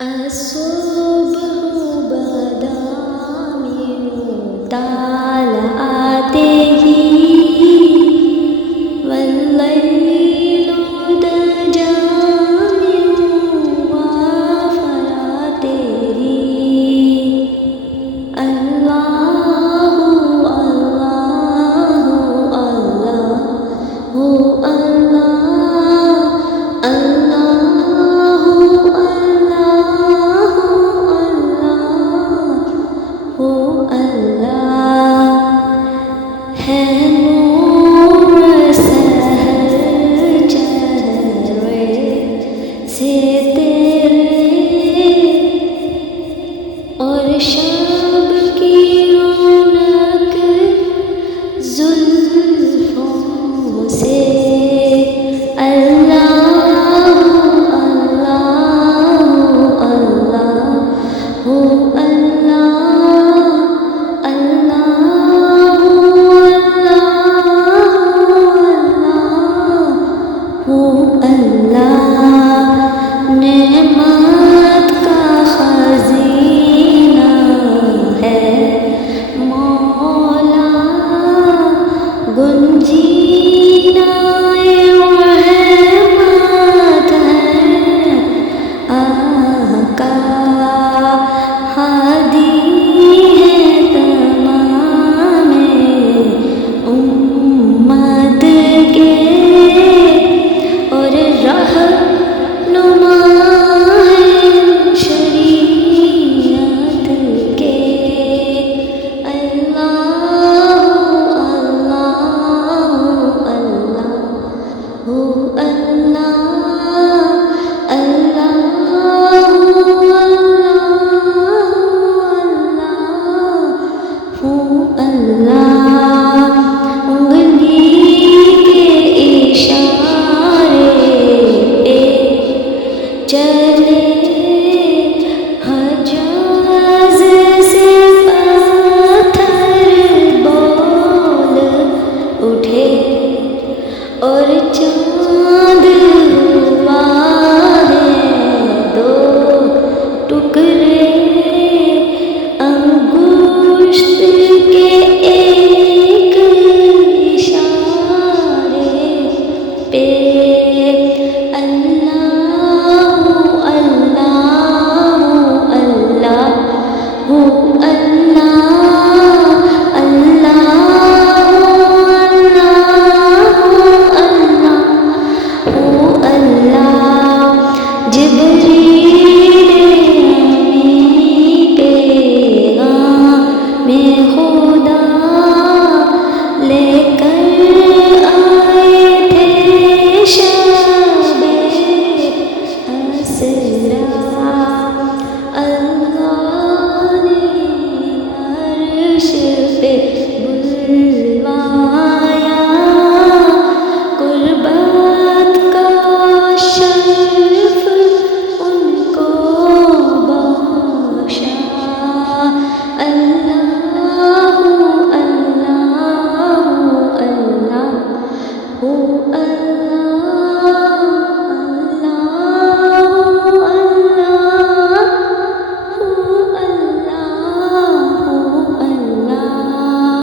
الصبح بدا من طلعته والليل دجا من وفراته اللہ اور شب کی رونق زلفوں سے اللہ اللہ اللہ اللہ اللہ اللہ نعمت کا خزینہ ہے مولا گنجینہ رحمت ہے آقا ہادی ہے تمام امت کے اور رہنما ہے شریعت کے اللہ اللہ چلے حجاز سے پتھر بول اٹھے اور چاند ہوا ہے دو ٹکڑے انگشت کے ایک اشارے پہ Oh